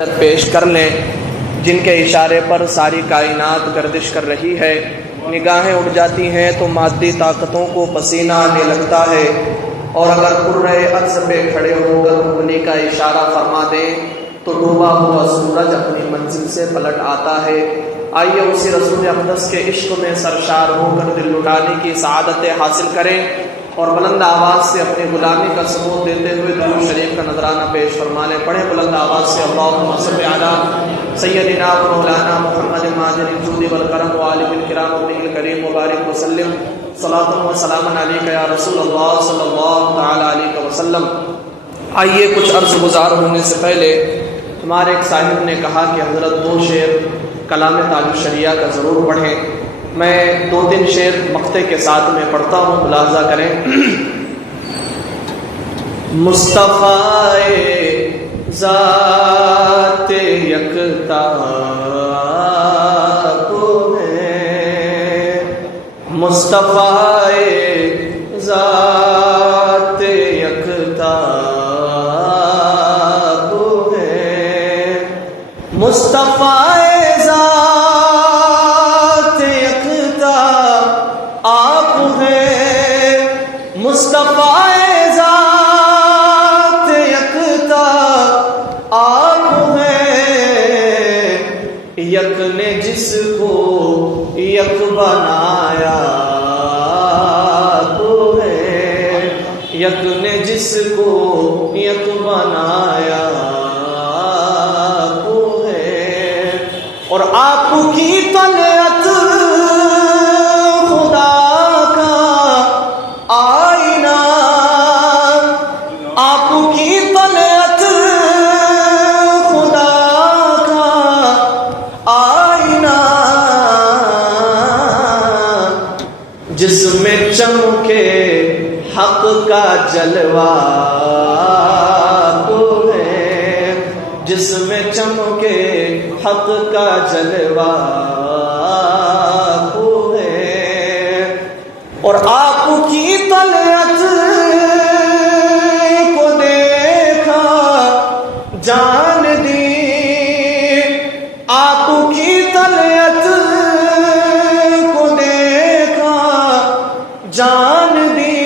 پیش کر لیں جن کے اشارے پر ساری کائنات گردش کر رہی ہے۔ نگاہیں اٹھ جاتی ہیں تو مادی طاقتوں کو پسینہ آنے لگتا ہے، اور اگر کرۂ ارض پہ کھڑے ہو کر انگلی کا اشارہ فرما دیں تو ڈوبا ہوا سورج اپنی منزل سے پلٹ آتا ہے۔ آئیے اسی رسول اقدس کے عشق میں سرشار ہو کر دل لٹانے کی سعادتیں حاصل کریں، اور بلند آواز سے اپنی غلامی کا ثبوت دیتے ہوئے درود شریف کا نذرانہ پیش فرمانے پڑھیں بلند آواز سے اللہم صل علی سیدنا و مولانا محمد ماجد الجود والکرم وآلہ الکرام وابنہ الکریم وبارک وسلم صلاۃ و سلام علیک یا رسول اللہ صلی اللہ تعالی علیہ وسلم۔ آئیے کچھ عرض گزار ہونے سے پہلے ہمارے ایک صاحب نے کہا کہ حضرت 2 شعر کلام تاج الشریعہ کا ضرور پڑھیں۔ میں 2-3 شعر مقطع کے ساتھ میں پڑھتا ہوں، ملاحظہ کریں۔ مصطفیٰ ذات یکتا تو ہے، مصطفیٰ ذات یکتا تو ہے، مصطفیٰ مصطفیٰ ذات یکتا آپ ہے، یک نے جس کو یک بنایا تو ہے، یک نے جس کو یک بنایا تو ہے، اور آپ کی طلعت جس میں چمکے حق کا جلوہ تو ہے، جس میں چمکے حق کا جلوہ تو ہے، اور آپ کی طلعت کو دیکھا جان دی، آپ کی طلعت جان دی،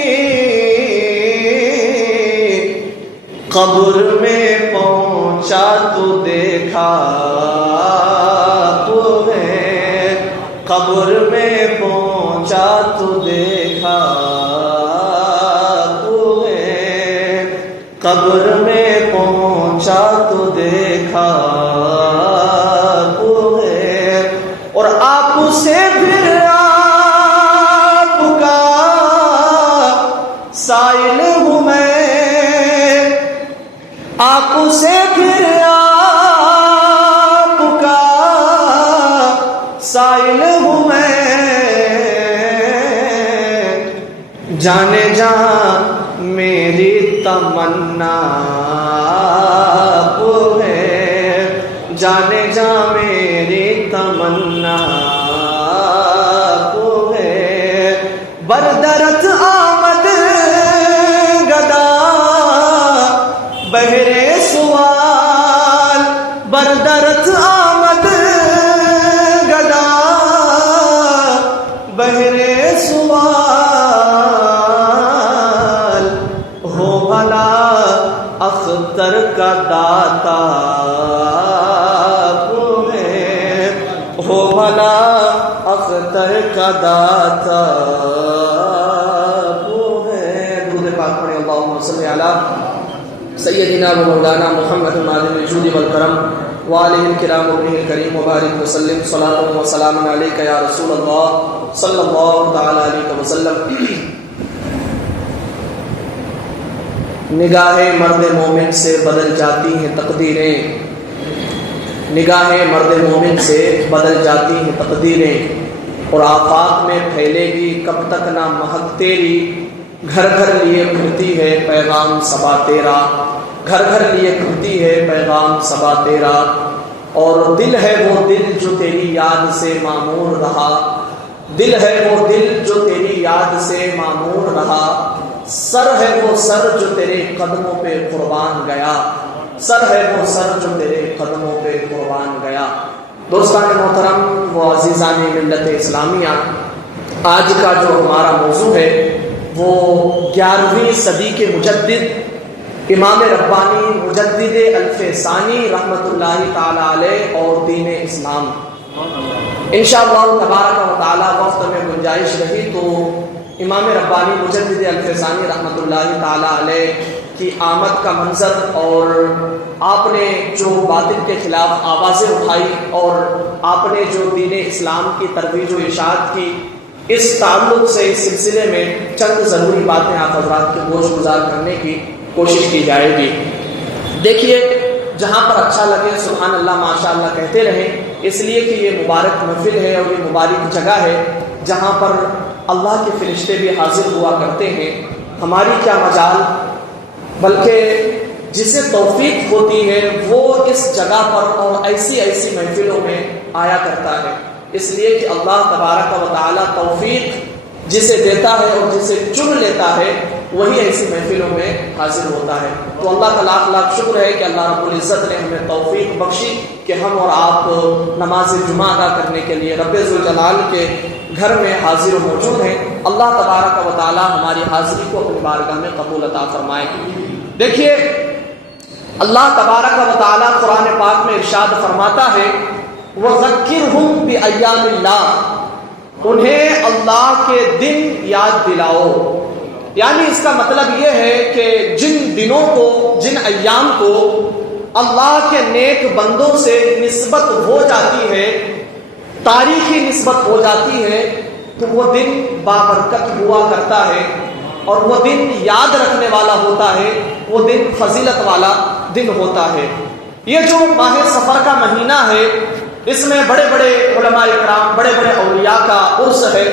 قبر میں پہنچا تو دیکھا تو ہے، قبر میں پہنچا تو دیکھا تو ہے، قبر میں پہنچا تو دیکھا تو ہے، اور آپ سے پھر سائل ہوں میں، آپ سے پھر آپ کا سائل ہوں میں، جانے جہاں میری تمنا وہ ہے، جانے جہاں میری تمنا وہ ہے، بردرت آمد بہرے سوال، بردرت آمد گدا بہرے سوال، ہو بھلا اختر کا داتا وہ ہے، ہو بھلا اختر کا داتا وہ ہے۔ درود پاک پڑھیں اللہم صل علی سیدنا و مولانا محمد ماجد الجود والکرم وآلہ الکرام وابنہ الکریم وبارک وسلم صلاۃ و سلام علیک یا رسول اللہ صلی اللہ تعالی علیہ وسلم۔ نگاہیں مرد مومن سے بدل جاتی ہیں تقدیریں، نگاہیں مرد مومن سے بدل جاتی ہیں تقدیریں، اور آفاق میں پھیلے گی کب تک نہ مہک تیری، گھر گھر لیے پھرتی ہے پیغام صبا تیرا، گھر گھر لیے پھرتی ہے پیغام صبا تیرا، اور دل ہے وہ دل جو تیری یاد سے معمور رہا، دل ہے وہ دل جو تیری یاد سے معمور رہا، سر ہے وہ سر جو تیرے قدموں پہ قربان گیا، سر ہے وہ سر جو تیرے قدموں پہ قربان گیا۔ دوستان محترم و عزیزان ملت اسلامیہ، آج کا جو ہمارا موضوع ہے وہ 11ویں صدی کے مجدد امام ربانی مجدد الف ثانی رحمۃ اللہ تعالی علیہ اور دین اسلام۔ انشاءاللہ تبارک و تعالی وقت میں گنجائش رہی تو امام ربانی مجدد الف ثانی رحمۃ اللہ تعالی علیہ کی آمد کا منظر اور آپ نے جو باطل کے خلاف آوازیں اٹھائی اور آپ نے جو دین اسلام کی ترویج و اشاعت کی، اس تعلق سے اس سلسلے میں چند ضروری باتیں آپ حضرات کے گوش گزار کرنے کی کوشش کی جائے گی۔ دیکھیے، جہاں پر اچھا لگے سبحان اللہ ماشاء اللہ کہتے رہیں، اس لیے کہ یہ مبارک محفل ہے اور یہ مبارک جگہ ہے جہاں پر اللہ کے فرشتے بھی حاضر ہوا کرتے ہیں۔ ہماری کیا مجال، بلکہ جسے توفیق ہوتی ہے وہ اس جگہ پر اور ایسی محفلوں میں آیا کرتا ہے، اس لیے کہ اللہ تبارک و تعالی توفیق جسے دیتا ہے اور جسے چن لیتا ہے وہی ایسی محفلوں میں حاضر ہوتا ہے۔ تو اللہ کا لاکھ لاکھ شکر ہے کہ اللہ رب العزت نے ہمیں توفیق بخشی کہ ہم اور آپ نماز جمعہ ادا کرنے کے لیے رب ذوالجلال کے گھر میں حاضر و موجود ہیں۔ اللہ تبارک و تعالی ہماری حاضری کو اپنی بارگاہ میں قبول عطا فرمائے۔ دیکھیے، اللہ تبارک و تعالی قرآن پاک میں ارشاد فرماتا ہے وَذَكِّرْهُمْ بِأَيَّامِ اللَّهِ، انہیں اللہ کے دن یاد دلاؤ۔ یعنی اس کا مطلب یہ ہے کہ جن دنوں کو، جن ایام کو اللہ کے نیک بندوں سے نسبت ہو جاتی ہے، تاریخی نسبت ہو جاتی ہے، تو وہ دن بابرکت ہوا کرتا ہے اور وہ دن یاد رکھنے والا ہوتا ہے، وہ دن فضیلت والا دن ہوتا ہے۔ یہ جو ماہ سفر کا مہینہ ہے، اس میں بڑے بڑے علماء اکرام، بڑے بڑے اولیاء کا عرس ہے۔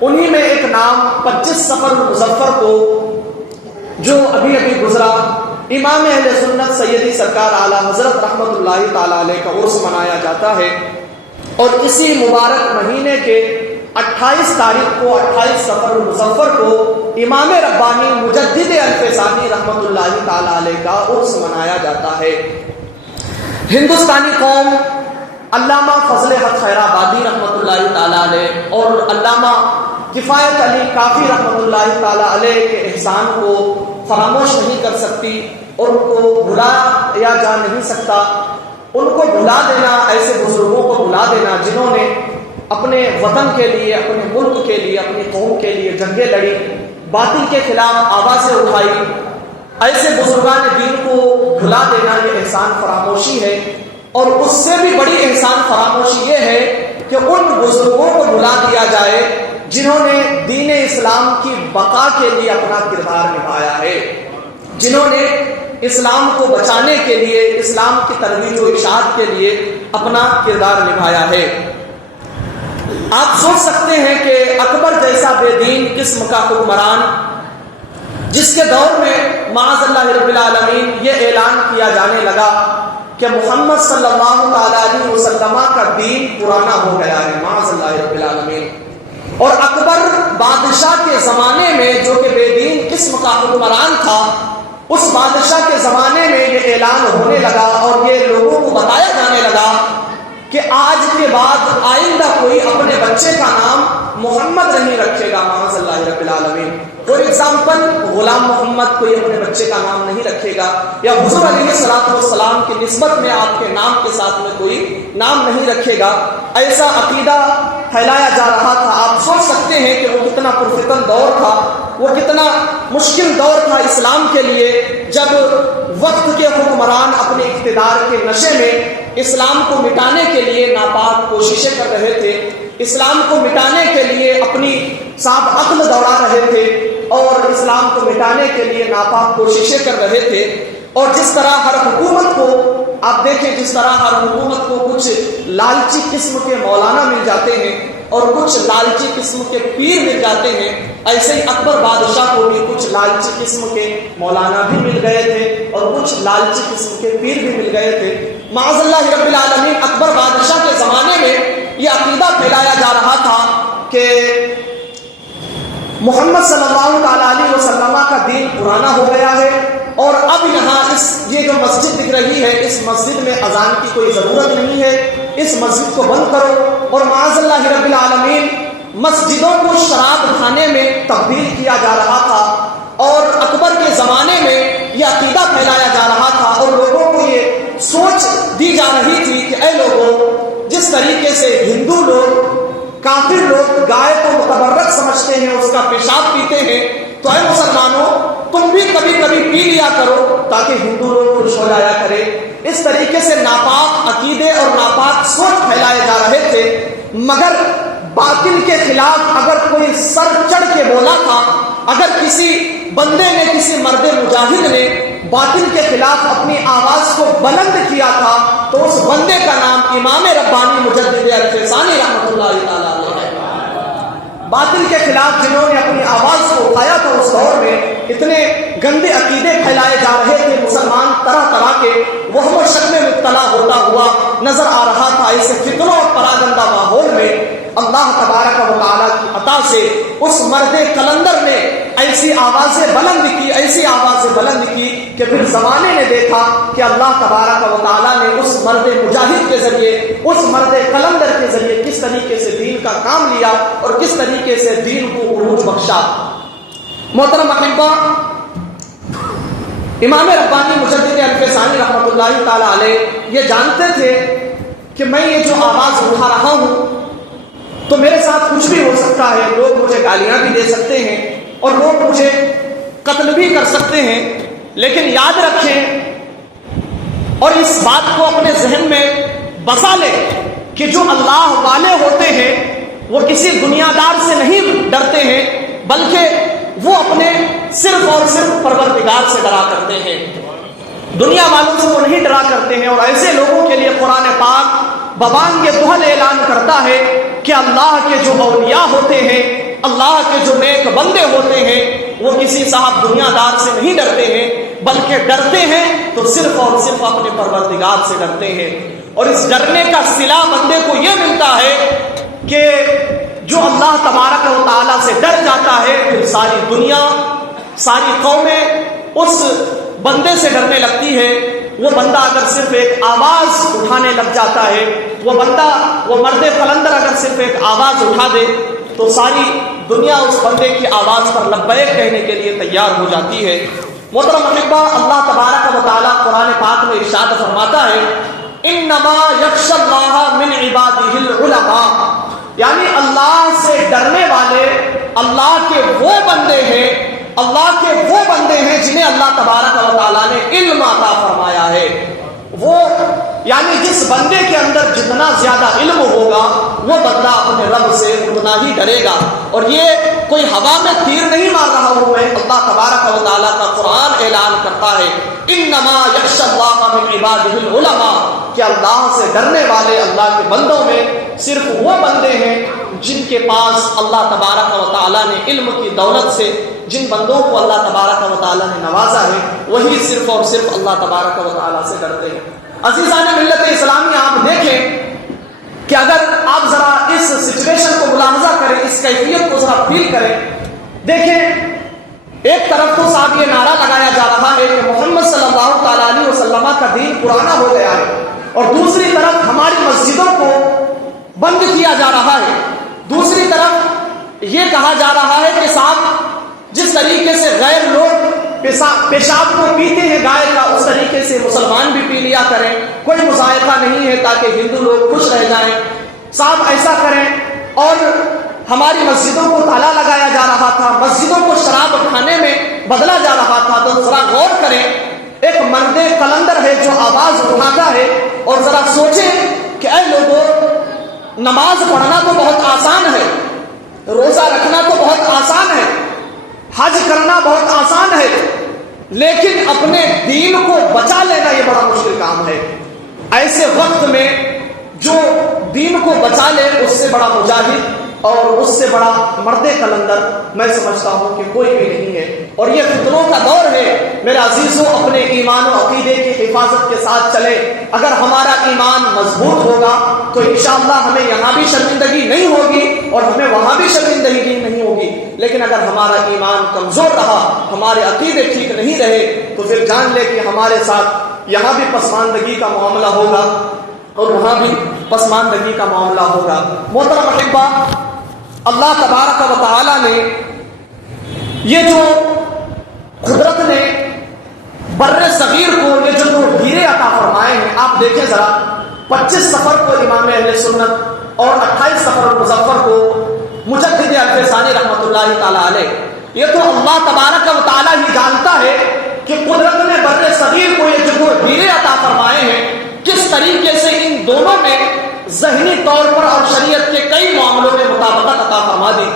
انہی میں ایک نام 25 سفر المظفر کو جو ابھی گزرا، امام اہل سنت سیدی سرکار اعلیٰ حضرت رحمت اللہ تعالی علیہ کا عرس منایا جاتا ہے، اور اسی مبارک مہینے کے 28 تاریخ کو، 28 سفر المظفر کو امام ربانی مجدد الف ثانی رحمت اللہ تعالی علیہ کا عرس منایا جاتا ہے۔ ہندوستانی قوم علامہ فضل حق خیر آبادی رحمۃ اللہ تعالی علیہ اور علامہ کفایت علی کافی رحمۃ اللہ تعالی علیہ کے احسان کو فراموش نہیں کر سکتی، اور ان کو بھلایا جا نہیں سکتا۔ ان کو بھلا دینا، ایسے بزرگوں کو بھلا دینا جنہوں نے اپنے وطن کے لیے، اپنے ملک کے لیے، اپنی قوم کے لیے جنگیں لڑی، باطل کے خلاف آوازیں اٹھائی، ایسے بزرگان دین کو بھلا دینا یہ احسان فراموشی ہے۔ اور اس سے بھی بڑی احسان فراموشی یہ ہے کہ ان بزرگوں کو بھلا دیا جائے جنہوں نے دین اسلام کی بقا کے لیے اپنا کردار نبھایا ہے، جنہوں نے اسلام کو بچانے کے لیے، اسلام کی ترویج و اشاعت کے لیے اپنا کردار نبھایا ہے۔ آپ سوچ سکتے ہیں کہ اکبر جیسا بے دین قسم کا حکمران، جس کے دور میں معاذ اللہ رب العالمین یہ اعلان کیا جانے لگا کہ محمد صلی اللہ تعالی علیہ وسلم کا دین پرانا ہو گیا ہے، معاذ اللہ رب العالمین، اور اکبر بادشاہ کے زمانے میں جو کہ بے دین قسم کا حکمران تھا، اس بادشاہ کے زمانے میں یہ اعلان ہونے لگا اور یہ لوگوں کو بتایا جانے لگا کہ آج کے بعد آئندہ کوئی اپنے بچے کا نام محمد نہیں رکھے گا، معاذ اللہ رب العالمین۔ فور ایگزامپل، غلام محمد کوئی اپنے بچے کا نام نہیں رکھے گا، یا حضور علیہ السلام کی نسبت میں آپ کے نام کے ساتھ میں کوئی نام نہیں رکھے گا۔ ایسا عقیدہ پھیلایا جا رہا تھا۔ آپ سوچ سکتے ہیں کہ وہ کتنا پرفتن دور تھا، وہ کتنا مشکل دور تھا اسلام کے لیے، جب وقت کے حکمران اپنے اقتدار کے نشے میں اسلام کو مٹانے کے لیے ناپاک کوششیں کر رہے تھے، اسلام کو مٹانے کے لیے اپنی صاحب عقل دوڑا رہے تھے، اور اسلام کو مٹانے کے لیے ناپاک کوششیں کر رہے تھے۔ اور جس طرح ہر حکومت کو آپ دیکھیں، جس طرح ہر حکومت کو کچھ لالچی قسم کے مولانا مل جاتے ہیں اور کچھ لالچی قسم کے پیر مل جاتے ہیں، ایسے ہی اکبر بادشاہ کو بھی کچھ لالچی قسم کے مولانا بھی مل گئے تھے اور کچھ لالچی قسم کے پیر بھی مل گئے تھے۔ معاذ اللہ رب العالمین، اکبر بادشاہ کے زمانے میں یہ عقیدہ پھیلایا جا رہا تھا کہ محمد صلی اللہ تعالی علیہ وسلم کا دین پرانا ہو گیا ہے، اور اب یہاں یہ جو مسجد دکھ رہی ہے اس مسجد میں اذان کی کوئی ضرورت نہیں ہے، اس مسجد کو بند کرو۔ اور معاذ اللہ رب العالمین مسجدوں کو شراب خانے میں تبدیل کیا جا رہا تھا، اور اکبر کے زمانے میں یہ عقیدہ پھیلایا جا رہا تھا اور لوگوں کو یہ سوچ دی جا رہی تھی کہ اے لوگوں، جس طریقے سے ہندو لوگ، کافر لوگ گائے کو متبرک سمجھتے ہیں، اس کا پیشاب پیتے ہیں، تو اے مسلمانوں تم بھی کبھی کبھی پی لیا کرو تاکہ ہندو لوگ خوش ہو جایا کرے۔ اس طریقے سے ناپاک عقیدے اور ناپاک سوچ پھیلائے جا رہے تھے، مگر باطل کے خلاف اگر کوئی سر چڑھ کے بولا تھا، اگر کسی بندے نے، کسی مرد مجاہد نے باطل کے خلاف اپنی آواز کو بلند کیا تھا تو اس بندے کا نام امام ربانی مجدد الفیضانی رحمۃ اللہ تعالیٰ علیہ ہے۔ باطل کے خلاف جنہوں نے اپنی آواز کو اٹھایا تھا اس دور میں اتنے گندے عقیدے پھیلائے جا رہے تھے، مسلمان طرح طرح کے وہم و شک میں مبتلا ہوتا ہوا نظر آ رہا تھا۔ ایسے فتنوں اور پراگندہ ماحول میں اللہ تبارک و تعالیٰ کی عطا سے اس مرد قلندر نے ایسی آوازیں بلند کی، ایسی آوازیں بلند کی کہ پھر زمانے نے دیکھا کہ اللہ تبارک و تعالیٰ نے اس مرد مجاہد کے ذریعے، اس مرد قلندر کے ذریعے کس طریقے سے دین کا کام لیا اور کس طریقے سے دین کو عروج بخشا۔ محترم احبہ، امام ربانی مجدد الفیضانی رحمۃ اللہ تعالیٰ علیہ یہ جانتے تھے کہ میں یہ جو آواز اٹھا رہا ہوں تو میرے ساتھ کچھ بھی ہو سکتا ہے، لوگ مجھے گالیاں بھی دے سکتے ہیں اور لوگ مجھے قتل بھی کر سکتے ہیں، لیکن یاد رکھیں اور اس بات کو اپنے ذہن میں بسا لیں کہ جو اللہ والے ہوتے ہیں وہ کسی دنیا دار سے نہیں ڈرتے ہیں، بلکہ وہ اپنے صرف اور صرف پروردگار سے ڈرا کرتے ہیں، دنیا والوں سے وہ نہیں ڈرا کرتے ہیں۔ اور ایسے لوگوں کے لیے قرآن پاک ببانگ دہل اعلان کرتا ہے کہ اللہ کے جو اولیاء ہوتے ہیں، اللہ کے جو نیک بندے ہوتے ہیں، وہ کسی صاحب دنیا دار سے نہیں ڈرتے ہیں، بلکہ ڈرتے ہیں تو صرف اور صرف اپنے پروردگار سے ڈرتے ہیں۔ اور اس ڈرنے کا صلہ بندے کو یہ ملتا ہے کہ جو اللہ تبارک و تعالیٰ سے ڈر جاتا ہے پھر ساری دنیا، ساری قومیں اس بندے سے ڈرنے لگتی ہے۔ وہ بندہ اگر صرف ایک آواز اٹھانے لگ جاتا ہے، وہ بندہ، وہ مرد قلندر اگر صرف ایک آواز اٹھا دے تو ساری دنیا اس بندے کی آواز پر لبیک کہنے کے لیے تیار ہو جاتی ہے۔ محترم احبہ، اللہ تبارک و تعالیٰ قرآن پاک میں ارشاد فرماتا ہے انما یخشی اللہ من عبادہ العلماء، یعنی اللہ سے ڈرنے والے اللہ کے وہ بندے ہیں، اللہ کے وہ بندے ہیں جنہیں اللہ تبارک و تعالیٰ نے علم عطا فرمایا ہے۔ وہ یعنی جس بندے کے اندر جتنا زیادہ علم ہوگا وہ بندہ اپنے رب سے اتنا ہی ڈرے گا۔ اور یہ کوئی ہوا میں تیر نہیں مار رہا ہوں میں، اللہ تبارک و تعالیٰ کا قرآن اعلان کرتا ہے انما یخشی اللہ من عبادہ العلماء، کہ اللہ سے ڈرنے والے اللہ کے بندوں میں صرف وہ بندے ہیں جن کے پاس اللہ تبارک و تعالیٰ نے علم کی دولت سے، جن بندوں کو اللہ تبارک و تعالیٰ نے نوازا ہے وہی صرف اور صرف اللہ تبارک و تعالیٰ سے ڈرتے ہیں۔ عزیزان ملت اسلامی، آپ دیکھیں کہ اگر آپ ذرا اس سچویشن کو ملاحظہ کریں، اس کیفیت کو ذرا فیل کریں، دیکھیں ایک طرف تو صاحب یہ نعرہ لگایا جا رہا ہے کہ محمد صلی اللہ تعالیٰ علیہ وسلم کا دین پرانا ہو گیا ہے، اور دوسری طرف ہماری مسجدوں کو بند کیا جا رہا ہے، دوسری طرف یہ کہا جا رہا ہے کہ صاحب جس طریقے سے غیر لوگ پیشاب کو پیتے ہیں گائے کا، اس طریقے سے مسلمان بھی پی لیا کریں، کوئی مذائقہ نہیں ہے تاکہ ہندو لوگ خوش رہ جائیں، صاحب ایسا کریں۔ اور ہماری مسجدوں کو تالا لگایا جا رہا تھا، مسجدوں کو شراب کھانے میں بدلا جا رہا تھا، تو ذرا غور کریں، ایک مرد قلندر ہے جو آواز اٹھاتا ہے، اور ذرا سوچیں کہ اے لوگوں، نماز پڑھنا تو بہت آسان ہے، روزہ رکھنا تو بہت آسان ہے، حج کرنا بہت آسان ہے، لیکن اپنے دین کو بچا لینا یہ بڑا مشکل کام ہے۔ ایسے وقت میں جو دین کو بچا لے اس سے بڑا مجاہد اور اس سے بڑا مرد قلندر میں سمجھتا ہوں کہ کوئی بھی نہیں ہے۔ اور یہ فتنوں کا دور ہے میرے عزیزوں، اپنے ایمان و عقیدے کی حفاظت کے ساتھ چلے۔ اگر ہمارا ایمان مضبوط ہوگا تو انشاءاللہ ہمیں یہاں بھی شرمندگی نہیں ہوگی اور ہمیں وہاں بھی شرمندگی نہیں ہوگی، لیکن اگر ہمارا ایمان کمزور رہا، ہمارے عقیدے ٹھیک نہیں رہے، تو پھر جان لے کہ ہمارے ساتھ یہاں بھی پسماندگی کا معاملہ ہوگا اور وہاں بھی پسماندگی کا معاملہ ہوگا۔ محترم احبا، اللہ تبارک و تعالی نے یہ جو قدرت نے بر صغیر کو یہ جو ہیرے عطا فرمائے ہیں، آپ دیکھیں ذرا، 25 صفر کو امام اہل سنت اور 28 صفر المظفر کو مجدد الفسانی رحمۃ اللہ تعالی علیہ، یہ تو اللہ تبارک و تعالی ہی جانتا ہے کہ قدرت نے بر صغیر کو یہ جو ہیرے عطا فرمائے ہیں کس طریقے سے ان دونوں میں ذہنی طور پر اور شریعت کے کئی معاملوں میں مطابقت عطا فرما دی۔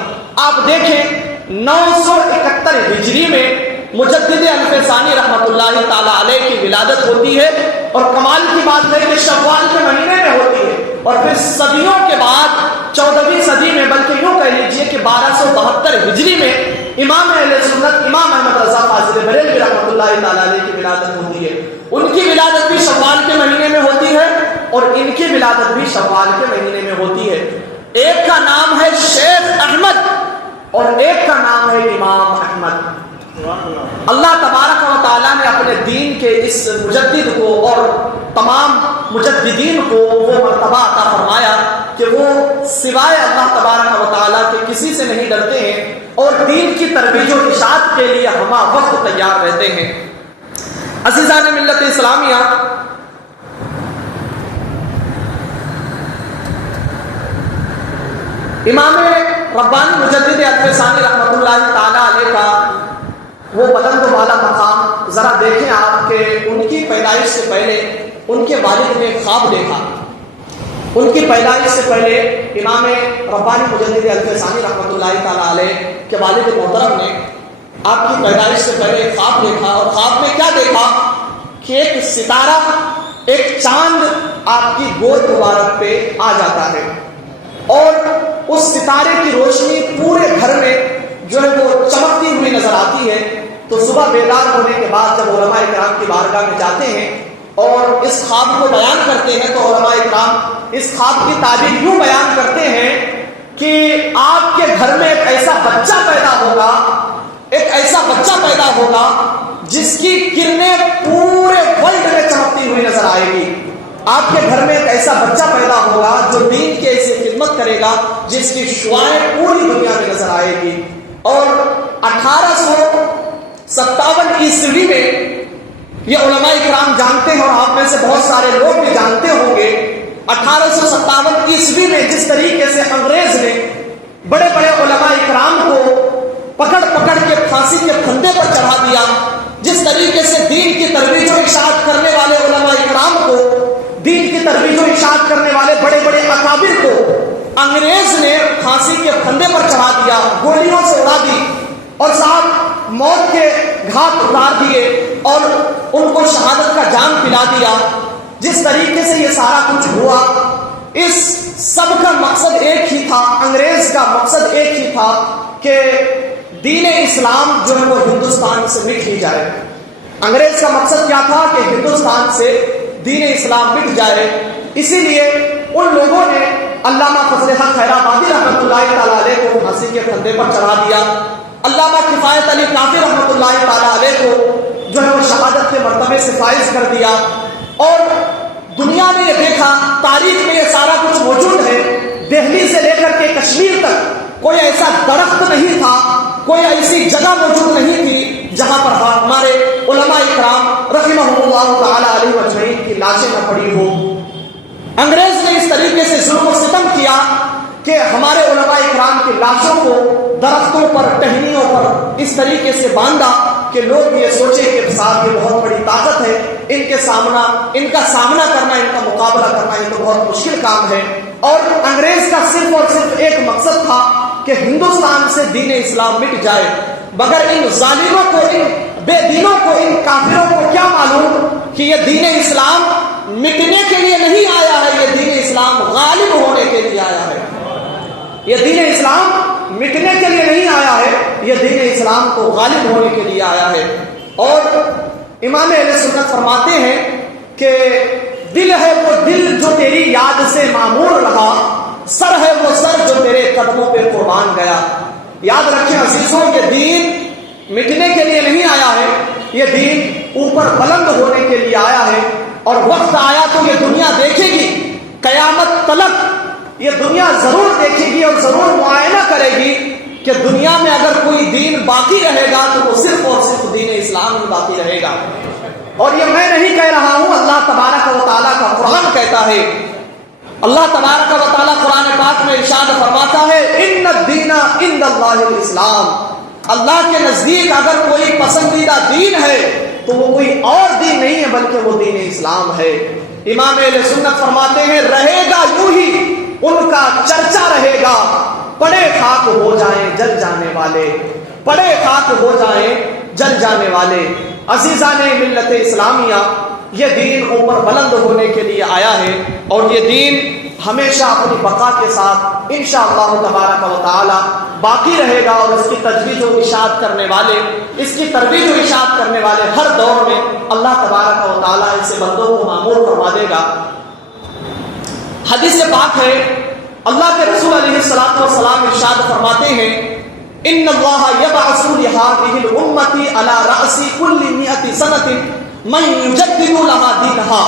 آپ دیکھیں 971 ہجری میں مجدد الفسانی رحمۃ اللہ تعالی علیہ کی ولادت ہوتی ہے، اور کمال کی بات ہے کہ شوال کے مہینے میں ہوتی ہے، اور پھر صدیوں کے بعد 14ویں صدی میں، بلکہ یوں کہہ لیجئے کہ 1272 ہجری میں امام اہل سنت امام احمد رضا فاضل بریلوی رحمۃ اللہ تعالی علیہ کی ولادت ہوتی ہے۔ ان کی ولادت بھی شوال کے مہینے میں ہوتی ہے اور ان کی ولادت بھی شوال کے مہینے میں ہوتی ہے۔ ایک کا نام ہے شیخ احمد اور ایک کا نام ہے امام احمد۔ اللہ تبارک و تعالیٰ نے اپنے دین کے اس مجدد کو اور تمام مجددین کو وہ مرتبہ عطا فرمایا کہ وہ سوائے اللہ تبارک و تعالیٰ کے کسی سے نہیں ڈرتے ہیں اور دین کی ترویج و اشاعت کے لیے ہمہ وقت تیار رہتے ہیں۔ عزیزان ملت اسلامیہ، امام ربانی مجدد الفسانی رحمۃ اللہ تعالی علیہ کا وہ بلند و بالا مقام ذرا دیکھیں آپ کہ ان کی پیدائش سے پہلے ان کے والد نے خواب دیکھا۔ ان کی پیدائش سے پہلے امام ربانی مجدد الفسانی رحمۃ اللہ تعالی علیہ کے والد محترم نے آپ کی پیدائش سے پہلے خواب دیکھا، اور خواب میں کیا دیکھا کہ ایک ستارہ، ایک چاند آپ کی گود مبارک پہ آ جاتا ہے، اور اس ستارے کی روشنی پورے گھر میں جو ہے وہ چمکتی ہوئی نظر آتی ہے۔ تو صبح بیدار ہونے کے بعد جب علماء کرام کی بارگاہ میں جاتے ہیں اور اس خواب کو بیان کرتے ہیں تو علماء کرام اس خواب کی تعبیر یوں بیان کرتے ہیں کہ آپ کے گھر میں ایک ایسا بچہ پیدا ہوگا، ایک ایسا بچہ پیدا ہوگا جس کی کرنیں پورے ورلڈ میں چمکتی ہوئی نظر آئے گی۔ آپ کے گھر میں ایک ایسا بچہ پیدا ہوگا جو دین کی ایسی خدمت کرے گا جس کی شعاعیں پوری دنیا میں نظر آئے گی۔ اور 1857 عیسوی میں یہ علماء کرام جانتے ہیں اور آپ میں سے بہت سارے لوگ بھی جانتے ہوں گے، 1857 عیسوی میں جس طریقے سے انگریز نے بڑے بڑے علماء کرام کو پکڑ پکڑ کے پھانسی کے پھندے پر چڑھا دیا، جس طریقے سے دین کی ترویج و اشاعت کرنے والے علماء کرام کو، دین کی ترویج و اشاعت کرنے والے بڑے بڑے اکابر کو انگریز نے پھانسی کے پھندے پر چڑھا دیا، گولیوں سے اڑا دی اور صاحب موت کے گھاٹ اتار دیے اور ان کو شہادت کا جام پلا دیا۔ جس طریقے سے یہ سارا کچھ ہوا، اس سب کا مقصد ایک ہی تھا، انگریز کا مقصد ایک ہی تھا کہ دین اسلام جو ہے وہ ہندوستان سے مٹ ہی جائے۔ انگریز کا مقصد کیا تھا کہ ہندوستان سے دین اسلام مٹ جائے۔ اسی لیے ان لوگوں نے علامہ فضل حق خیرآبادی رحمۃ اللہ تعالی علیہ کو پھانسی کے پھندے پر چڑھا دیا، علامہ کفایت علی کافی رحمۃ اللہ تعالی علیہ کو جو ہے وہ شہادت کے مرتبے سے فائز کر دیا۔ اور دنیا نے یہ دیکھا، تاریخ میں یہ سارا کچھ موجود ہے، دہلی سے لے کر کے کشمیر تک کوئی ایسا درخت نہیں تھا، کوئی ایسی جگہ موجود نہیں تھی جہاں پر ہمارے علماء کرام رحمہم اللہ تعالی علیہ اجمعین کی لاشیں نہ پڑی ہو۔ انگریز نے اس طریقے سے ظلم و ستم کیا کہ ہمارے علماء کرام کی لاشوں کو درختوں پر، ٹہنیوں پر اس طریقے سے باندھا کہ لوگ یہ سوچے کہ صاحب یہ بہت بڑی طاقت ہے، ان کا سامنا کرنا، ان کا مقابلہ کرنا یہ تو بہت مشکل کام ہے۔ اور انگریز کا صرف اور صرف ایک مقصد تھا کہ ہندوستان سے دین اسلام مٹ جائے، مگر ان ظالموں کو، ان بے دینوں کو، ان کافروں کو کیا معلوم کہ یہ دین اسلام مٹنے کے لیے نہیں آیا ہے، یہ دین اسلام غالب ہونے کے لیے آیا ہے۔ یہ دین اسلام مٹنے کے لیے نہیں آیا ہے، یہ دین اسلام کو غالب ہونے کے لیے آیا ہے۔ اور امام اہل سنت فرماتے ہیں کہ دل ہے وہ دل جو تیری یاد سے معمور رہا، سر ہے وہ سر جو تیرے قدموں پہ قربان گیا۔ یاد رکھیں عزیزوں، یہ دین مٹنے کے لیے نہیں آیا ہے، یہ دین اوپر بلند ہونے کے لیے آیا ہے، اور وقت آیا تو یہ دنیا دیکھے گی، قیامت تلک یہ دنیا ضرور دیکھے گی اور ضرور معائنہ کرے گی کہ دنیا میں اگر کوئی دین باقی رہے گا تو وہ صرف اور صرف دین اسلام ہی باقی رہے گا۔ اور یہ میں نہیں کہہ رہا ہوں، اللہ تبارک و تعالیٰ کا قرآن کہتا ہے۔ اللہ تبارک و تعالیٰ قرآن پاک میں ارشاد فرماتا ہے ان الدین عند اللہ الاسلام، اللہ کے نزدیک اگر کوئی پسندیدہ دین ہے تو وہ کوئی اور دین نہیں ہے بلکہ وہ دین اسلام ہے۔ امام اہل سنت فرماتے ہیں رہے گا یوں ہی، ان کا چرچا رہے گا، پڑے خاک ہو جائیں جل جانے والے، پڑے خاک ہو جائیں جل جانے والے۔ عزیزان ملت اسلامیہ، یہ دین اوپر بلند ہونے کے لیے آیا ہے، اور یہ دین ہمیشہ اپنی بقا کے ساتھ انشاءاللہ تبارک و تعالی باقی رہے گا، اور اس کی تجویز و اشاعت کرنے والے، اس کی ترویج و اشاعت کرنے والے ہر دور میں اللہ تبارک و تعالی ایسے بندوں کو معمور فرما دے گا۔ حدیث پاک ہے، اللہ کے رسول علیہ الصلوۃ والسلام ارشاد فرماتے ہیں ان اللہ یبعث لهذه الامه على راس كل 100 سنه من یجدد لها دینها،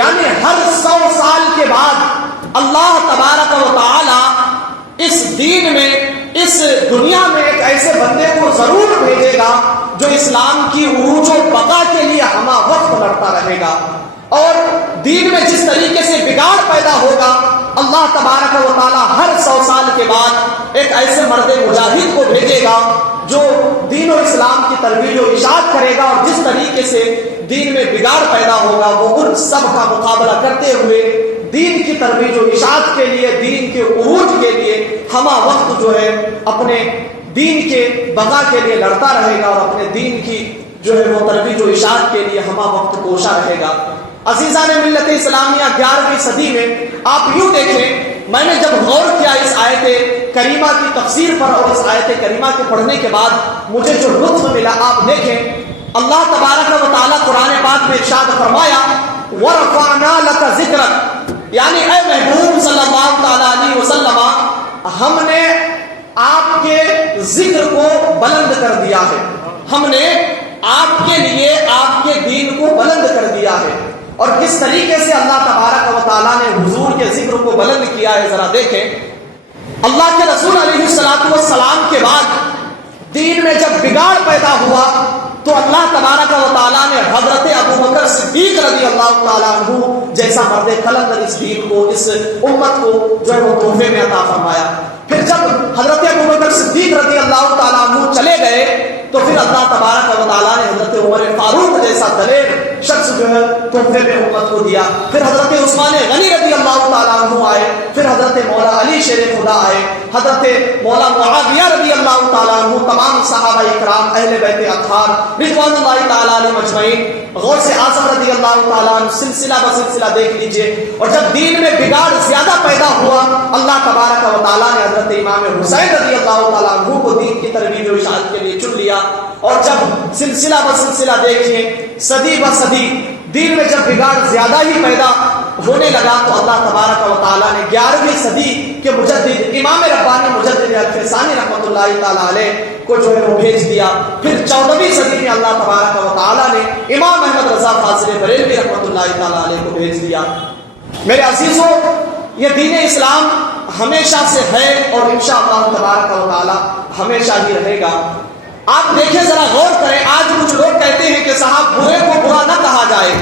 یعنی ہر 100 سال کے بعد اللہ تبارک و تعالی اس دین میں، اس دنیا میں ایک ایسے بندے کو ضرور بھیجے گا جو اسلام کی عروج و بقا کے لیے ہمہ وقت لڑتا رہے گا۔ اور دین میں جس طریقے سے بگاڑ پیدا ہوگا، اللہ تبارک و تعالی ہر 100 سال کے بعد ایک ایسے مرد مجاہد کو بھیجے گا جو دین و اسلام کی ترویج و اشاعت کرے گا، اور جس طریقے سے دین میں بگاڑ پیدا ہوگا وہ ان سب کا مقابلہ کرتے ہوئے دین کی ترویج و اشاعت کے لیے، دین کے عروج کے لیے ہمہ وقت جو ہے اپنے دین کے بقا کے لیے لڑتا رہے گا، اور اپنے دین کی جو ہے وہ ترویج و اشاعت کے لیے ہمہ وقت کوشاں رہے گا۔ عزیزان ملت اسلامیہ، 11ویں صدی میں آپ یوں دیکھیں، میں نے جب غور کیا اس آیت کریمہ کی تفسیر پر اور اس آیت کریمہ کے پڑھنے کے بعد مجھے جو لطف ملا، آپ دیکھیں اللہ تبارک و تعالیٰ قرآن پاک میں ارشاد فرمایا وَرَفَعْنَا لَكَ ذِكْرَكَ، یعنی اے محبوب صلی اللہ تعالیٰ علیہ وسلم، ہم نے آپ کے ذکر کو بلند کر دیا ہے، ہم نے آپ کے لیے آپ کے دین کو بلند کر دیا ہے۔ اور کس طریقے سے اللہ تبارک و تعالیٰ نے حضور کے ذکر کو بلند کیا ہے، ذرا دیکھیں۔ اللہ کے رسول علیہ الصلوۃ والسلام کے بعد دین میں جب بگاڑ پیدا ہوا تو اللہ تبارک و تعالیٰ نے حضرت ابوبکر صدیق رضی اللہ تعالیٰ عنہ جیسا مرد قلندر اس دین کو، اس امت کو جو ہے وہ تحفے میں عطا فرمایا۔ پھر جب حضرت ابوبکر صدیق رضی اللہ تعالیٰ عنہ چلے گئے تو پھر اللہ تبارک و تعالیٰ نے حضرت عمر فاروق جیسا دلیر شخص جو ہے تحفے میں امت کو دیا۔ پھر حضرت عثمان غنی رضی اللہ تعالیٰ عنہ آئے، پھر حضرت مولا علی شیر خدا آئے، حضرت مولا معاویہ رضی اللہ تعالیٰ عنہ، تمام صحابہ اکرام، اہل بیت اطہار رضوان اللہ تعالیٰ علیہ مجمعین، غوث اعظم رضی اللہ تعالیٰ عنہ، سلسلہ بسلسلہ دیکھ لیجئے۔ اور جب دین میں بگاڑ زیادہ پیدا ہوا، اللہ تبارک و تعالیٰ نے حضرت امام حسین رضی اللہ تعالیٰ عنہ کو دین کی ترویج و اشاعت کے لیے چن لیا۔ اور جب سلسلہ بسلسلہ دیکھیے، صدی بصدی دین میں جب بگاڑ زیادہ ہی پیدا ہونے لگا تو اللہ تبارک و تعالیٰ نے 11ویں صدی کے مجدد امام ربانی مجدد الف ثانی رحمۃ اللہ تعالیٰ علیہ کو جو ہے وہ بھیج دیا۔ پھر 14ویں صدی میں اللہ تبارک و تعالیٰ نے امام احمد رضا فاضل بریلوی رحمۃ اللہ تعالیٰ علیہ کو بھیج دیا۔ میرے عزیزوں، یہ دین اسلام ہمیشہ سے ہے اور انشاءاللہ تبارک و تعالیٰ ہمیشہ ہی رہے گا۔ آپ دیکھیں، ذرا غور کریں، آج کچھ لوگ کہتے ہیں کہ صاحب برے کو برا نہ کہا جائے۔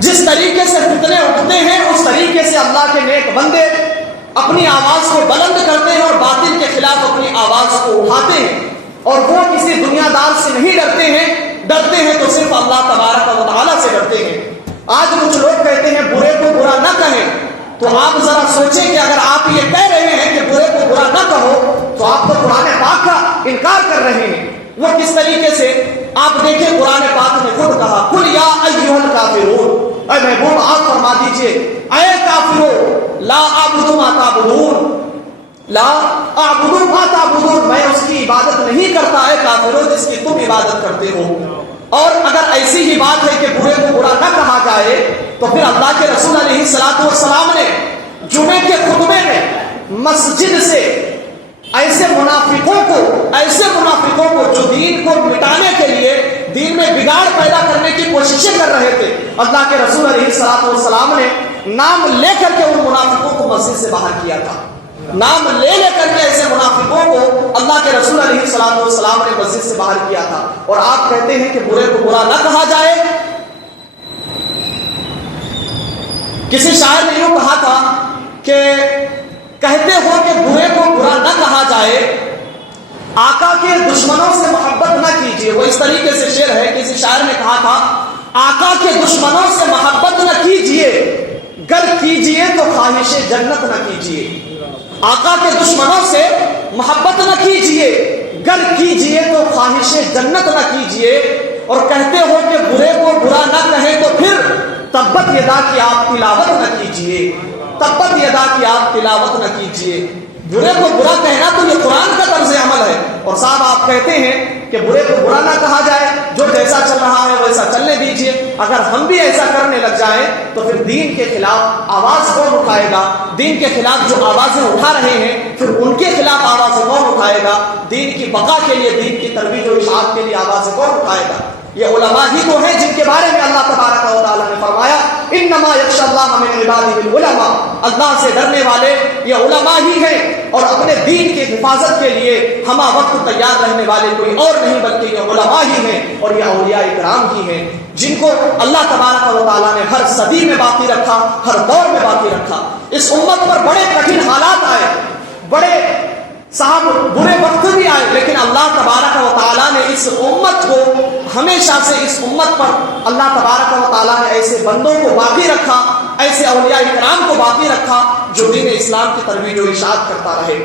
جس طریقے سے فتنے اٹھتے ہیں اس طریقے سے اللہ کے نیک بندے اپنی آواز کو بلند کرتے ہیں اور باطل کے خلاف اپنی آواز کو اٹھاتے ہیں، اور وہ کسی دنیا دار سے نہیں ڈرتے ہیں تو صرف اللہ تبارک و تعالیٰ سے ڈرتے ہیں۔ آج کچھ لوگ کہتے ہیں برے کو برا نہ کہیں، تو آپ ذرا سوچیں کہ اگر آپ یہ کہہ رہے ہیں کہ برے کو برا نہ کہو تو آپ تو قرآن پاک کا انکار کر رہے ہیں۔ وہ کس طریقے سے؟ آپ دیکھیں، قرآن پاک نے خود کہا قل یا ایھا الکافرون، اے محبوب آپ فرما دیجئے اے کافرو لا اعبد ما تعبدون، لا اعبد ما تعبدون، میں اس کی عبادت نہیں کرتا اے کافرو جس کی تم عبادت کرتے ہو۔ اور اگر ایسی ہی بات ہے کہ برے کو برا نہ کہا جائے تو پھر اللہ کے رسول علیہ الصلوۃ والسلام نے جمعے کے خطبے میں مسجد سے ایسے منافقوں کو جو دین کو مٹانے کے لیے دین میں بگاڑ پیدا کرنے کی کوششیں کر رہے تھے، اللہ کے رسول علیہ السلام نے نام لے کر کے ان منافقوں کو مسجد سے باہر کیا تھا۔ نام لے کر کے ایسے منافقوں کو اللہ کے رسول علیہ السلام نے مسجد سے باہر کیا تھا۔ اور آپ کہتے ہیں کہ برے کو برا نہ کہا جائے۔ کسی شاعر نے یوں کہا تھا کہ کہتے ہو کہ برے کو برا نہ کہا جائے، آقا کے دشمنوں سے محبت نہ کیجیے۔ وہ اس طریقے سے شعر ہے، کسی شاعر نے کہا تھا آقا کے دشمنوں سے محبت نہ کیجیے، گر کیجیے تو خواہش جنت نہ کیجیے۔ آقا کے دشمنوں سے محبت نہ کیجیے، گر کیجیے تو خواہش جنت نہ کیجیے۔ اور کہتے ہو کہ برے کو برا نہ کہیں تو پھر تبت یدا کی آپ تلاوت نہ کیجیے، تبت یدا کی آپ تلاوت نہ کیجیے۔ برے کو برا کہنا تو یہ قرآن کا طرز عمل ہے، اور صاحب آپ کہتے ہیں کہ برے کو برا نہ کہا جائے، جو جیسا چل رہا ہے ویسا چلنے دیجیے۔ اگر ہم بھی ایسا کرنے لگ جائیں تو پھر دین کے خلاف آواز کون اٹھائے گا؟ دین کے خلاف جو آوازیں اٹھا رہے ہیں پھر ان کے خلاف آوازیں کون اٹھائے گا؟ دین کی بقا کے لیے، دین کی ترویج و اشاعت کے لیے آوازیں کون اٹھائے گا؟ یہ علماء ہی تو ہیں جن کے بارے میں اللہ تبارک و تعالیٰ نے فرمایا انما یخشی اللہ من عبادہ العلماء، اللہ سے ڈرنے والے یہ علماء ہی ہیں، اور اپنے دین کی حفاظت کے لیے ہمہ وقت تیار رہنے والے کوئی اور نہیں بلکہ یہ علماء ہی ہیں، اور یہ اولیاء کرام ہی ہیں جن کو اللہ تبارک و تعالیٰ نے ہر صدی میں باقی رکھا، ہر دور میں باقی رکھا۔ اس امت پر بڑے کٹھن حالات آئے، بڑے صاحب برے وقت بھی آئے، لیکن اللہ تبارک و تعالیٰ نے اس امت کو ہمیشہ سے، اس امت پر اللہ تبارک و تعالیٰ نے ایسے بندوں کو باقی رکھا، ایسے اولیاء کرام کو باقی رکھا جو دین اسلام کی ترویج و اشاعت کرتا رہے۔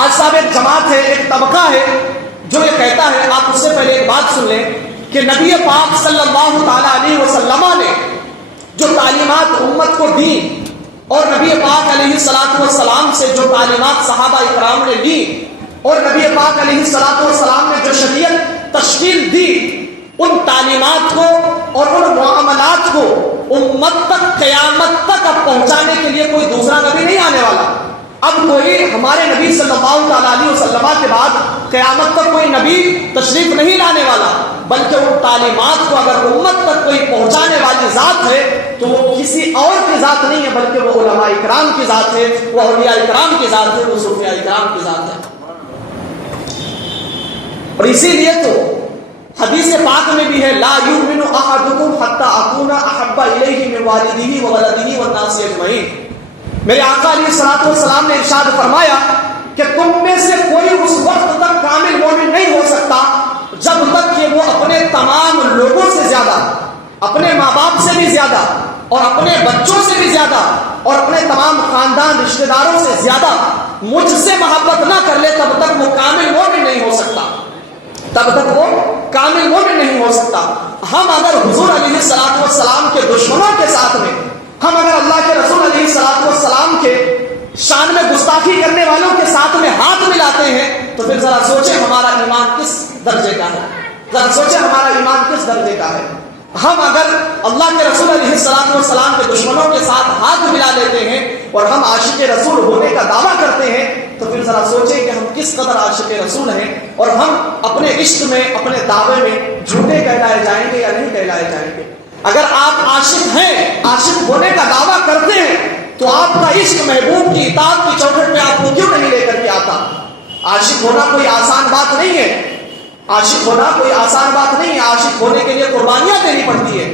آج صاحب ایک جماعت ہے، ایک طبقہ ہے جو یہ کہتا ہے، آپ اس سے پہلے ایک بات سن لیں کہ نبی پاک صلی اللہ تعالیٰ علیہ وسلم نے جو تعلیمات امت کو دی، اور نبی پاک علیہ السلام سے جو تعلیمات صحابہ اکرام نے لی، اور نبی پاک علیہ السلام نے جو شریعت تشکیل دی، ان تعلیمات کو اور ان معاملات کو امت تک، قیامت تک اب پہنچانے کے لیے کوئی دوسرا نبی نہیں آنے والا۔ اب کوئی ہمارے نبی صلی اللہ تعالیٰ علیہ وسلم کے بعد قیامت تک کوئی نبی تشریف نہیں لانے والا، بلکہ ان تعلیمات کو اگر امت تک کوئی پہنچانے والی ذات ہے تو وہ کسی اور کی ذات نہیں ہے، بلکہ وہ علماء کرام کی ذات ہے، وہ اولیاء کرام کی ذات ہے، وہ صوفیاء کرام کی ذات ہے۔ اور اسی لیے تو حدیث پاک میں بھی ہے لا یؤمن احدکم حتی اکون احب الیہ من والدہ وولدہ والناس اجمعین۔ میرے آقا علیہ السلام نے ارشاد فرمایا کہ تم میں سے کوئی اس وقت تک کامل مومن نہیں ہو سکتا جب تک کہ وہ اپنے تمام لوگوں سے زیادہ، اپنے ماں باپ سے بھی زیادہ، اور اپنے بچوں سے بھی زیادہ، اور اپنے تمام خاندان رشتہ داروں سے زیادہ مجھ سے محبت نہ کر لے، تب تک وہ کامل مومن نہیں ہو سکتا، تب تک وہ کامل مومن نہیں ہو سکتا۔ ہم اگر حضور علیہ السلام کے دشمنوں کے ساتھ میں، ہم اگر اللہ کے رسول علیہ السلام کے شان میں گستاخی کرنے والوں کے ساتھ میں ہاتھ ملاتے ہیں تو پھر ذرا سوچیں ہمارا ایمان کس درجے کا ہے، ذرا سوچیں ہمارا ایمان کس درجے کا ہے۔ ہم اگر اللہ کے رسول علیہ السلام کے دشمنوں کے ساتھ ہاتھ ملا لیتے ہیں اور ہم عاشق رسول ہونے کا دعویٰ کرتے ہیں تو پھر ذرا سوچیں کہ ہم کس قدر عاشق رسول ہیں، اور ہم اپنے عشق میں، اپنے دعوے میں جھوٹے کہلائے جائیں گے یا نہیں کہلائے جائیں گے۔ اگر آپ عاشق ہیں، عاشق ہونے کا دعویٰ کرتے ہیں تو آپ کا عشق محبوب کی اطاعت کی چوکھٹ میں آپ کو کیوں نہیں لے کر کے آتا؟ عاشق ہونا کوئی آسان بات نہیں ہے، عاشق ہونا کوئی آسان بات نہیں ہے، عاشق ہونے کے لیے قربانیاں دینی پڑتی ہے۔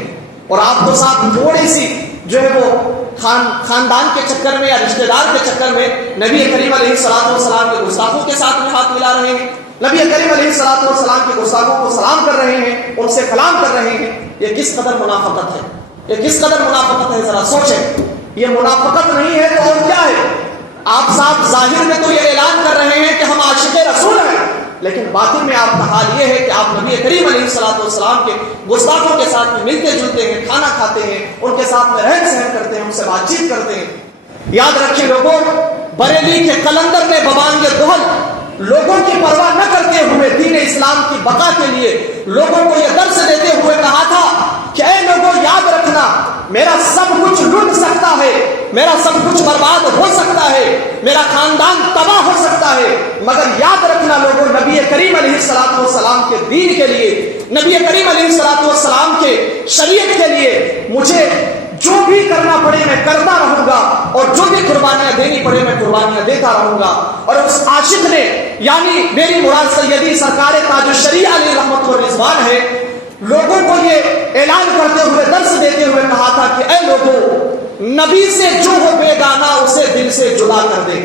اور آپ کو ساتھ تھوڑی سی جو ہے وہ خاندان کے چکر میں یا رشتہ دار کے چکر میں نبی کریم علیہ السلام کے گستاخوں کے ساتھ میں ہاتھ ملا رہے ہیں، نبی کریم علیہ السلام کے گستاخوں کو سلام کر رہے ہیں، ان سے کلام کر رہے ہیں۔ یہ کس قدر منافقت ہے، یہ کس قدر منافقت ہے، ذرا سوچیں۔ یہ منافقت نہیں ہے تو اور کیا ہے؟ آپ صاحب ظاہر میں تو یہ اعلان کر رہے ہیں کہ ہم عاشق رسول ہیں، لیکن باطن میں آپ کا حال یہ ہے کہ آپ نبی کریم علیہ السلام کے گستاخوں کے ساتھ میں ملتے جلتے ہیں، کھانا کھاتے ہیں، ان کے ساتھ میں رہن سہن کرتے ہیں، ان سے بات چیت کرتے ہیں۔ یاد رکھیں لوگوں، بریلی کے قلندر نے ببانگ دہل لوگوں کی پرواہ نہ کرتے ہوئے دین اسلام کی بقا کے لیے لوگوں کو یہ درس دیتے ہوئے کہا تھا کہ اے لوگوں یاد رکھنا، میرا سب کچھ لٹ سکتا ہے، میرا سب کچھ برباد ہو سکتا ہے، میرا خاندان تباہ ہو سکتا ہوتا ہے، مگر یاد رکھنا لوگوں، نبی کریم علیہ الصلوۃ والسلام کے دین کے لیے، نبی کریم علیہ الصلوۃ والسلام کے شریعت کے لیے مجھے جو بھی کرنا پڑے میں کرتا رہوں گا، اور جو بھی قربانیاں دینی پڑے میں قربانیاں دیتا رہوں گا۔ اور اس عاشق نے، یعنی میری مراد سیدی سرکار تاج الشریعہ علیہ رحمت و رضوان ہے، لوگوں کو یہ اعلان کرتے ہوئے، درس دیتے ہوئے کہا تھا کہ اے لوگوں، نبی سے جو ہو بیگانہ اسے دل سے جدا کر دے۔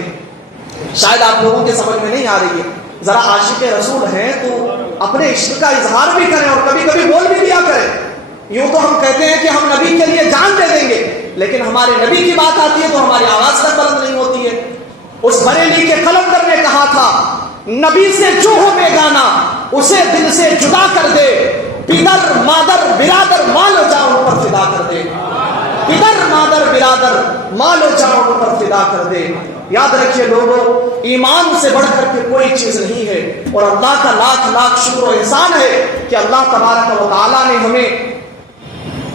شاید آپ لوگوں کے سمجھ میں نہیں آ رہی ہے، ذرا عاشق رسول ہیں تو اپنے عشق کا اظہار بھی کریں اور کبھی کبھی بول بھی دیا کریں۔ یوں تو ہم کہتے ہیں کہ ہم نبی کے لیے جان دے دیں گے، لیکن ہمارے نبی کی بات آتی ہے تو ہماری آواز تک بلند نہیں ہوتی ہے۔ اس بریلی کے قلندر نے کہا تھا، نبی سے جو ہو بیگانہ اسے دل سے جدا کر دے، پدر مادر برادر مال و جان ان پر فدا کر دے، پدر مادر برادر مال و جان ان پر فدا کر دے۔ یاد رکھیے لوگوں، ایمان سے بڑھ کر کے کوئی چیز نہیں ہے، اور اللہ کا لاکھ لاکھ شکر و احسان ہے کہ اللہ تبارک و تعالیٰ نے ہمیں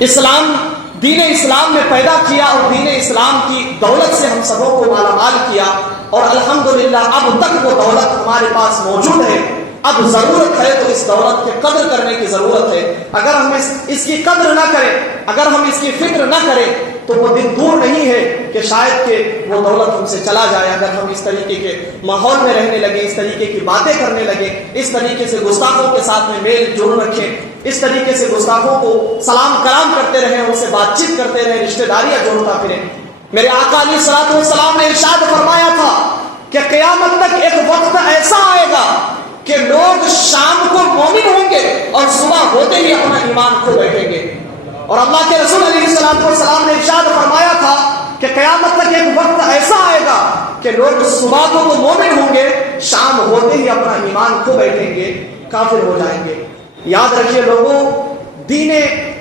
اسلام، دین اسلام میں پیدا کیا، اور دین اسلام کی دولت سے ہم سبوں کو مالا مال کیا، اور الحمدللہ اب تک وہ دولت ہمارے پاس موجود ہے۔ اب ضرورت ہے تو اس دولت کی قدر کرنے کی ضرورت ہے۔ اگر ہم اس کی قدر نہ کریں، اگر ہم اس کی فکر نہ کریں تو وہ دن دور نہیں ہے کہ شاید کہ وہ دولت ہم سے چلا جائے۔ اگر ہم اس طریقے کے ماحول میں رہنے لگے، اس طریقے کی باتیں کرنے لگے، اس طریقے سے گستاخوں کے ساتھ میں میل جول رکھیں، اس طریقے سے گستاخوں کو سلام کلام کرتے رہیں، ان سے بات چیت کرتے رہیں، رشتہ داریاں جوڑتا پھریں۔ میرے آقا علیہ الصلوۃ والسلام نے ارشاد فرمایا تھا کہ قیامت تک ایک وقت ایسا آئے گا کہ لوگ شام کو مومن ہوں گے اور صبح ہوتے ہی اپنا ایمان کھو بیٹھیں گے۔ اور اللہ کے رسول علیہ الصلوۃ والسلام نے ارشاد فرمایا تھا کہ قیامت تک ایک وقت ایسا آئے گا کہ لوگ صبح کو تو مومن ہوں گے، شام ہوتے ہی اپنا ایمان کھو بیٹھیں گے، کافر ہو جائیں گے۔ یاد رکھیے لوگوں، دین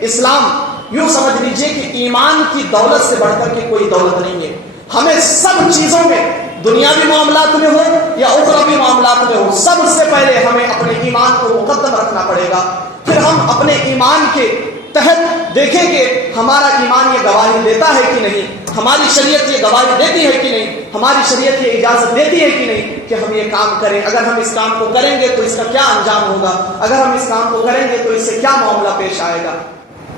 اسلام یوں سمجھ لیجئے کہ ایمان کی دولت سے بڑھ کر کے کوئی دولت نہیں ہے۔ ہمیں سب چیزوں میں، دنیاوی معاملات میں ہو یا اخروی معاملات میں ہو، سب سے پہلے ہمیں اپنے ایمان کو مقدم رکھنا پڑے گا۔ پھر ہم اپنے ایمان کے تحت دیکھیں کہ ہمارا ایمان یہ گواہی دیتا ہے کہ نہیں، ہماری شریعت یہ گواہی دیتی ہے کہ نہیں، ہماری شریعت یہ اجازت دیتی ہے کہ نہیں کہ ہم یہ کام کریں۔ اگر ہم اس کام کو کریں گے تو اس کا کیا انجام ہوگا، اگر ہم اس کام کو کریں گے تو اس سے کیا معاملہ پیش آئے گا۔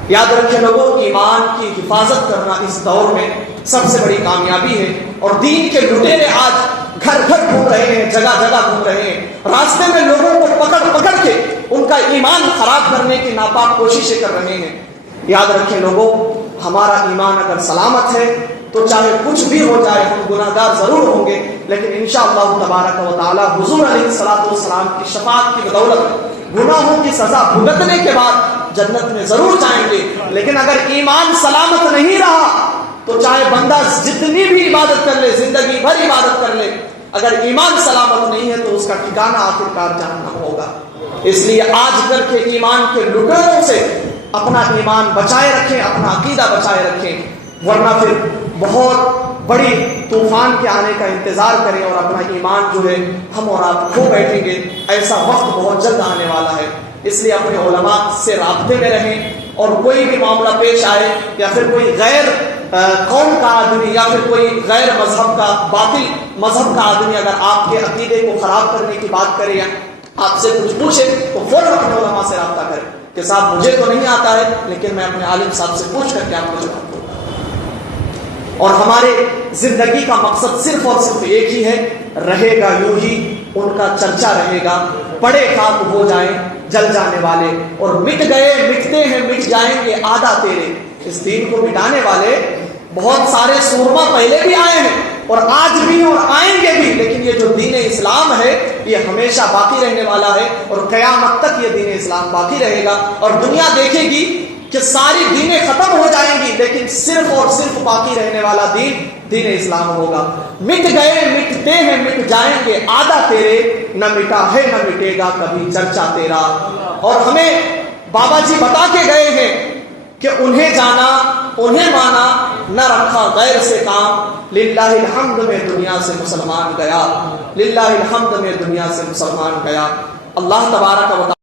یاد رکھیں لوگوں، ایمان کی حفاظت کرنا اس دور میں سب سے بڑی کامیابی ہے، اور دین کے لٹیرے آج گھر گھر گھوم رہے ہیں، جگہ جگہ گھوم رہے ہیں، راستے میں لوگوں کو پکڑ پکڑ کے ان کا ایمان خراب کرنے کی ناپاک کوششیں کر رہے ہیں۔ یاد رکھیں لوگوں، ہمارا ایمان اگر سلامت ہے تو چاہے کچھ بھی ہو جائے ہم گناہگار ضرور ہوں گے، لیکن انشاءاللہ تبارک و تعالی حضور علیہ الصلوۃ والسلام کی شفاعت کی بدولت گناہوں کی سزا بھگتنے کے بعد جنت میں ضرور جائیں گے۔ لیکن اگر ایمان سلامت نہیں رہا تو چاہے بندہ جتنی بھی عبادت کر لے، زندگی بھر عبادت کر لے، اگر ایمان سلامت نہیں ہے تو اس کا ٹھکانہ آخرکار جہنم ہوگا۔ اس لیے آج کل کے ایمان کے لٹیروں سے اپنا ایمان بچائے رکھیں، اپنا عقیدہ بچائے رکھیں، ورنہ پھر بہت بڑی طوفان کے آنے کا انتظار کریں اور اپنا ایمان جو ہے ہم اور آپ کھو بیٹھیں گے۔ ایسا وقت بہت جلد آنے والا ہے، اس لیے اپنے علماء سے رابطے میں رہیں، اور کوئی بھی معاملہ پیش آئے یا پھر کوئی غیر قوم کا آدمی یا پھر کوئی غیر مذہب کا، باطل مذہب کا آدمی اگر آپ کے عقیدے کو خراب کرنے کی بات کرے یا آپ سے کچھ پوچھے تو فوراً اپنے علماء سے رابطہ کریں کہ صاحب مجھے تو نہیں آتا ہے لیکن میں اپنے عالم صاحب سے پوچھ کر کے آپ کو جواب دوں گا۔ اور ہمارے زندگی کا مقصد صرف اور صرف ایک ہی ہے، رہے گا یوں ہی، ان کا چرچا رہے گا، پڑے خاک ہو جائیں جل جانے والے، اور مٹ گئے مٹتے ہیں مٹ جائیں گے آدھا تیرے۔ اس دین کو مٹانے والے بہت سارے سورما پہلے بھی آئے ہیں اور آج بھی اور آئیں گے بھی، لیکن یہ جو دین اسلام ہے یہ ہمیشہ باقی رہنے والا ہے، اور قیامت تک یہ دین اسلام باقی رہے گا۔ اور دنیا دیکھے گی کہ ساری دینیں ختم ہو جائیں گی لیکن صرف اور صرف باقی رہنے والا دین دین اسلام ہوگا۔ مٹ گئے مٹتے ہیں مٹ جائیں گے آدھا تیرے، نہ مٹا ہے نہ مٹے گا کبھی چرچا تیرا۔ اور ہمیں بابا جی بتا کے گئے ہیں کہ انہیں جانا انہیں مانا، نہ رکھا غیر سے کام، للہ الحمد میں دنیا سے مسلمان گیا، للہ الحمد میں دنیا سے مسلمان گیا۔ اللہ تبارک و تعالی